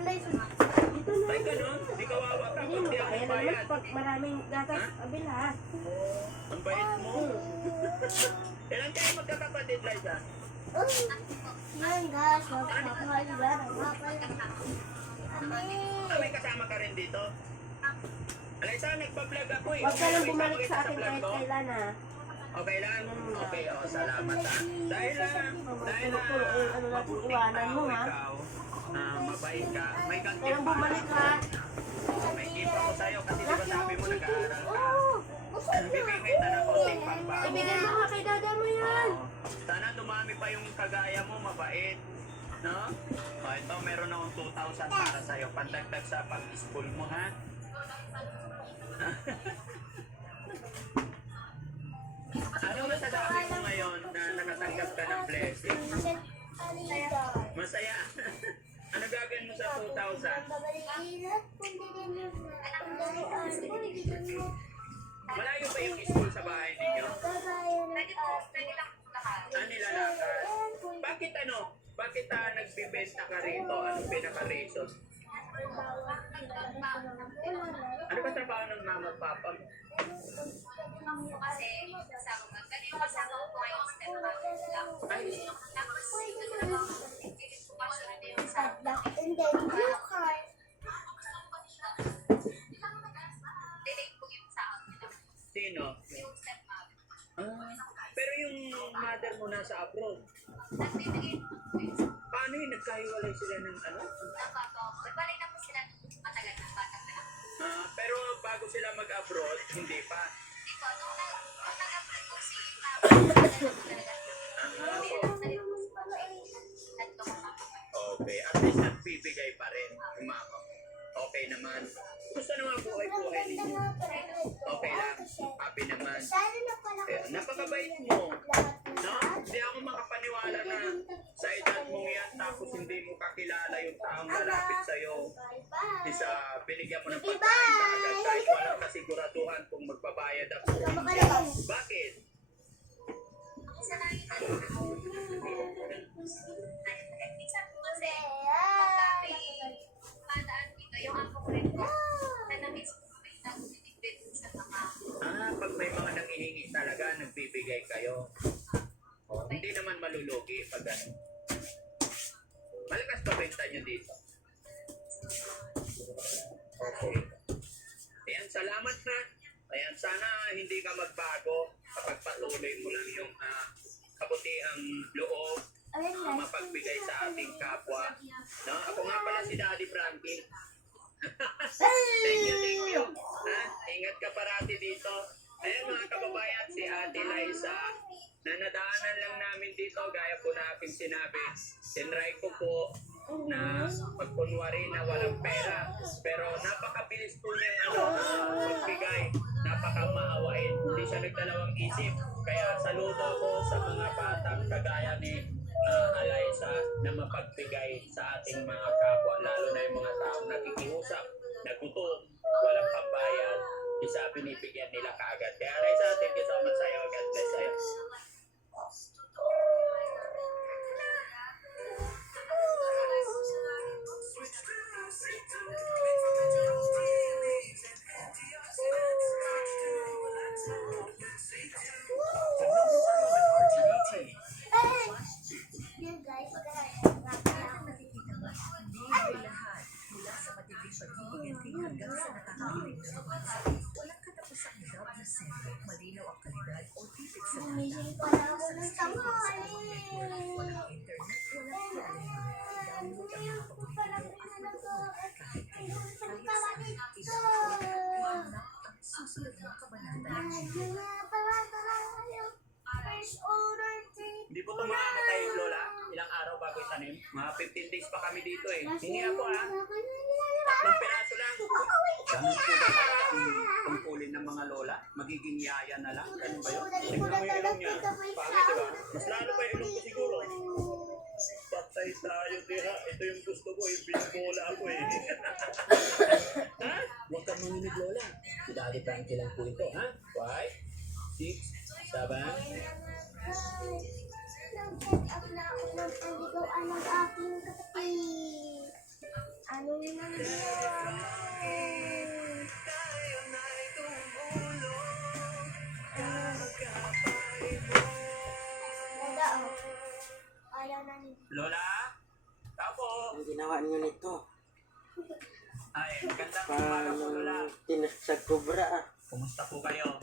Dito na. Ay, ganun? Di kawawa ka. Hindi mo Hindi kaya ako naman bayad. pag maraming gatas, abilas. Ang bait mo. Ilan kayo magkakapatid, Liza? Yan guys, magpapahal ba? May kasama ka rin dito? Liza, nagpa-vlog ako eh. Huwag ka lang Okay, bumalik isama sa kita akin vlog kahit ko? kailan ha. Okay lang? Okay, salamat ha. Dahil Puro ano natin iwanan mo ha. ikaw, mabait ka, may Kaya kantin lang bumalik ha. May gift ako sa'yo kasi diba sabi mo nag-aaral ka. Oo. Bibigay kita ng konting pambaho. Ibigay mo nga kay dada mo yan. Sana dumami pa yung kagaya mo, mabait. No? Ito, meron akong 2,000 para sa'yo. Pandagdag sa pag-school mo, ha? Ano masasabi mo ngayon na nakatanggap ka ng blessing? Masaya. Ano gagawin mo sa 2,000? Malayo ba yung school sa bahay ninyo? Nilalakad. Bakit ano? Bakit nagbibenta ka rito? Anong pinaka-reason? Ano ba trabaho ng mama at papa mo? Kasi kasama ko ngayon sa Ay, tapos pilit ko kasi na yung sa And then blue card. delay ko yung sa akin sino? yung stepmom. Pero yung mother mo nasa abroad. Nagbibigay Paano yun? Nagkahiwalay sila ng ano? nagbalik na po sila matagal na bata pa lang. Pero bago sila mag-abroad, hindi pa. Di po, nung nag-upload po si Papa, talaga hindi na lang sa po si tatlong mga Okay, at least nagbibigay pa rin yung mama mo. Okay naman. Gusto naman buhay-buhay ninyo. Okay lang. Happy naman. Sana na pala Kaya, napakabait mo. No? Hindi ako makapaniwala na sa edad mong yan tapos hindi mo kakilala yung taong malapit sa'yo. Isa, binigyan mo ng pagkain kaagad kahit walang kasiguraduhan kung magbabayad ako. Bakit? isa lang yung minsan po kasi pagka may padaan dito, yung ako ko rin po, na na-miss ko may nag-delivery sa mga Pag may mga nangihingi talaga, nagbibigay kayo. Hindi naman malulugi pag ano. Malakas pa benta nyo dito. Okay. Ayan, salamat na. Ayan, sana hindi ka magbago kapag patuloy mo lang yung kabutihang loob, mapagbigay sa ating kapwa. No? Ako nga pala si Daddy Frankie. Thank you. Ingat ka parati dito. Ayan mga kababayan, si Ate Liza, na nadaanan lang namin dito, gaya po na aking sinabi. Tinry ko po na magkunwari na walang pera. Pero napakabilis po niyang magbigay. Napakamaawain. Hindi siya nagdalawang isip. Kaya saludo ko sa mga batang kagaya ni Eliza na mapagbigay sa ating mga kapwa, lalo na yung mga taong nakikiusap, nagutom, walang pambayad, isa binibigyan nila kaagad. Kaya Eliza, thank you so much sa'yo. God bless sa'yo. Hindi po tumamatay, Lola. Ilang araw bago itanim. Mga 15 days pa kami dito eh. Hingi ako ha. 3 piraso lang. Ganun po ba para ang tungkulin ng mga lola? Magiging yaya na lang? Ganun ba yun? Tingnan mo yung ilong niya. Pangit diba? Mas lalo pa yung ilong ko siguro. Patay tayo, tira. Ito yung gusto ko. Yung binabola ako eh. Ha? Huwag kang manginig, Lola. Si Daddy Frankie lang po ito, ha? 5, 6, 7. Nag-set up na ako ng aligawan ng aking kapatid. Ano naman ginawa mo? Dada, oh. Ayaw na ni... Lola? Tapo? Ang ginawa niyo nito. Ay, magandang umaga po, Lola. Tinasag kobra ah. Kumusta po kayo?